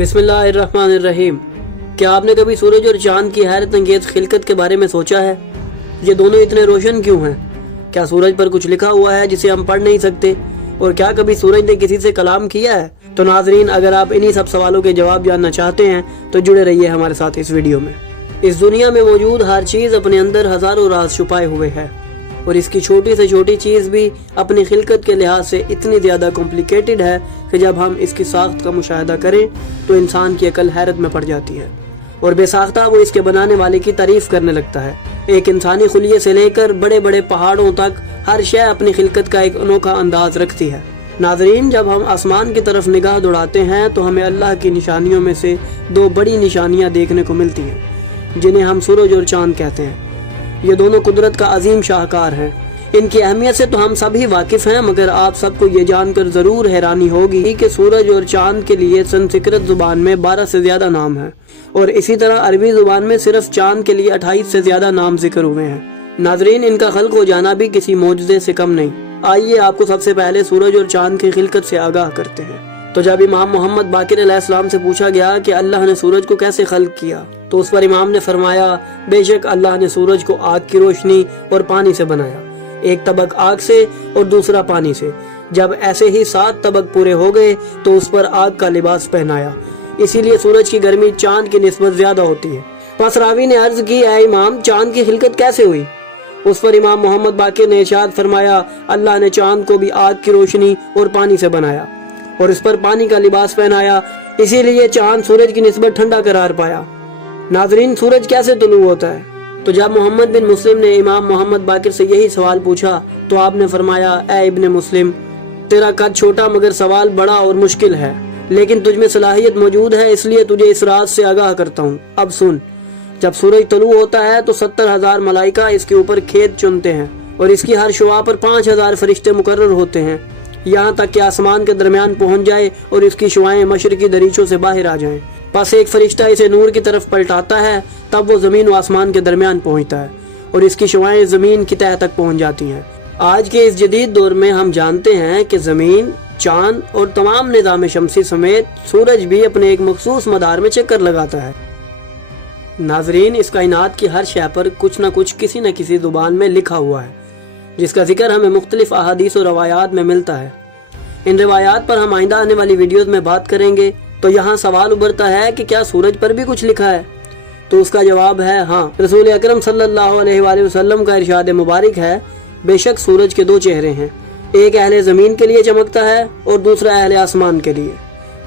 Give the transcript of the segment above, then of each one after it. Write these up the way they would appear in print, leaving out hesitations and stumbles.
बिस्मिल्लाहिर्रहमानिर्रहीम। क्या आपने कभी सूरज और चांद की हैरत अंगेज खिलकत के बारे में सोचा है? ये दोनों इतने रोशन क्यों हैं? क्या सूरज पर कुछ लिखा हुआ है जिसे हम पढ़ नहीं सकते? और क्या कभी सूरज ने किसी से कलाम किया है? तो नाजरीन, अगर आप इन्हीं सब सवालों के जवाब जानना चाहते हैं तो जुड़े रहिए हमारे साथ इस वीडियो में। इस दुनिया में मौजूद हर चीज़ अपने अंदर हज़ारों राज छुपाए हुए है और इसकी छोटी से छोटी चीज़ भी अपनी खिलकत के लिहाज से इतनी ज़्यादा कॉम्प्लिकेटेड है कि जब हम इसकी साख्त का मुशाहिदा करें तो इंसान की अकल हैरत में पड़ जाती है और बेसाख्ता वो इसके बनाने वाले की तारीफ करने लगता है। एक इंसानी खुलिये से लेकर बड़े बड़े पहाड़ों तक हर शय अपनी खिलकत का एक अनोखा अंदाज रखती है। नाजरीन, जब हम आसमान की तरफ निगाह दौड़ाते हैं तो हमें अल्लाह की निशानियों में से दो बड़ी निशानियाँ देखने को मिलती हैं जिन्हें हम सूरज और चांद कहते हैं। ये दोनों कुदरत का अजीम शाहकार हैं। इनकी अहमियत से तो हम सभी वाकिफ हैं, मगर आप सबको ये जानकर ज़रूर हैरानी होगी कि सूरज और चांद के लिए संस्कृत ज़ुबान में 12 से ज़्यादा नाम हैं और इसी तरह अरबी ज़ुबान में सिर्फ चांद के लिए 28 से ज़्यादा नाम जिक्र हुए हैं। नाजरीन, इनका खल्क हो जाना भी किसी मोजज़े से कम नहीं। आइए आपको सबसे पहले सूरज और चांद की खिलकत से आगाह करते हैं। तो जब इमाम मोहम्मद बाकिर अलैहिस्सलाम से पूछा गया कि अल्लाह ने सूरज को कैसे खल्क किया, तो उस पर इमाम ने फरमाया, बेशक अल्लाह ने सूरज को आग की रोशनी और पानी से बनाया, एक तबक आग से और दूसरा पानी से। जब ऐसे ही 7 तबक पूरे हो गए तो उस पर आग का लिबास पहनाया, इसीलिए सूरज की गर्मी चांद की निस्बत ज्यादा होती है। पस रावी ने अर्ज की, ऐ इमाम, चांद की खिलकत कैसे हुई? उस पर इमाम मोहम्मद बाकिर ने इरशाद फरमाया, अल्लाह ने चांद को भी आग की रोशनी और पानी से बनाया और इस पर पानी का लिबास पहनाया, इसीलिए चांद सूरज की निस्बत ठंडा करार पाया। नाजरीन, सूरज कैसे तुलू होता है? तो जब मोहम्मद बिन मुस्लिम ने इमाम मोहम्मद बाकिर से यही सवाल पूछा तो आपने फरमाया, ऐ इब्ने मुस्लिम, तेरा कद छोटा मगर सवाल बड़ा और मुश्किल है, लेकिन तुझ में सलाहियत मौजूद है, इसलिए तुझे इस राज से आगाह करता हूँ। अब सुन, जब सूरज तुलू होता है तो 70,000 मलाइका इसके ऊपर खेत चुनते हैं और इसकी हर शुआ पर 5,000 फरिश्ते मुकर्रर होते हैं, यहाँ तक कि आसमान के दरमियान पहुँच जाए और इसकी शुआएं मशरिकी दरीचों से बाहर आ जाएं। बस एक फरिश्ता इसे नूर की तरफ पलटाता है, तब वो ज़मीन व आसमान के दरमियान पहुँचता है और इसकी शुआएं ज़मीन की तह तक पहुँच जाती हैं। आज के इस जदीद दौर में हम जानते हैं कि ज़मीन, चाँद और तमाम निज़ाम शमसी समेत सूरज भी अपने एक मखसूस मदार में चक्कर लगाता है। नाजरीन, इस कायनात की हर शय पर कुछ न कुछ किसी न किसी ज़ुबान में लिखा हुआ है, जिसका जिक्र हमें मुख्तलिफ अहादीस और रवायात में मिलता है। इन रवायात पर हम आइंदा आने वाली वीडियोज़ में बात करेंगे। तो यहाँ सवाल उभरता है कि क्या सूरज पर भी कुछ लिखा है? तो उसका जवाब है हाँ। रसूल अकरम सल्लल्लाहु अलैहि वसल्लम का इरशाद मुबारक है, बेशक सूरज के 2 चेहरे हैं, एक अहले ज़मीन के लिए चमकता है और दूसरा अहले आसमान के लिए।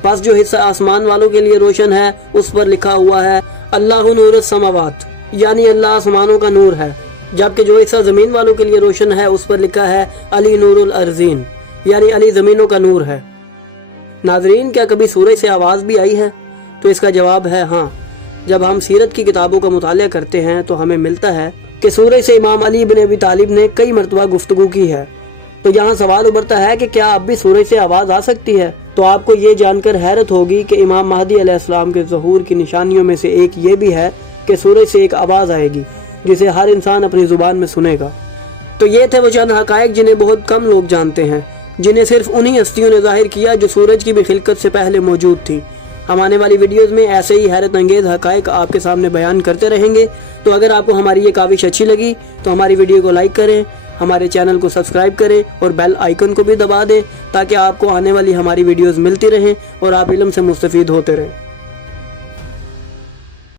बस जो हिस्सा आसमान वालों के लिए रोशन है उस पर लिखा हुआ है अल्लाहु नूरुस समावात, यानी अल्लाह आसमानों का नूर है, जबकि जो हिस्सा ज़मीन वालों के लिए रोशन है उस पर लिखा है अली नूरुल अर्ज़ीन, यानी अली ज़मीनों का नूर है। नाजरीन, क्या कभी सूरज से आवाज़ भी आई है? तो इसका जवाब है हाँ। जब हम सीरत की किताबों का मुतालिया करते हैं तो हमें मिलता है कि सूरज से इमाम अली इब्न अबी तालिब ने कई मरतबा गुफ्तगू की है। तो यहाँ सवाल उभरता है कि क्या अब भी सूरज से आवाज़ आ सकती है? तो आपको ये जानकर हैरत होगी कि इमाम महदी अलैहिस्सलाम के ज़हूर की निशानियों में से एक ये भी है कि सूरज से एक आवाज़ आएगी जिसे हर इंसान अपनी ज़ुबान में सुनेगा। तो ये थे वो चंद हक़ाइक़ जिन्हें बहुत कम लोग जानते हैं, जिन्हें सिर्फ उन्हीं हस्तियों ने जाहिर किया जो सूरज की भी खिलकत से पहले मौजूद थी। हम आने वाली वीडियोस में ऐसे ही हैरत अंगेज हक़ाइक़ आपके सामने बयान करते रहेंगे। तो अगर आपको हमारी ये काविश अच्छी लगी तो हमारी वीडियो को लाइक करें, हमारे चैनल को सब्सक्राइब करें और बेल आइकन को भी दबा दें ताकि आपको आने वाली हमारी वीडियोस मिलती रहें और आप इल्म से मुस्तफ़ीद होते रहें।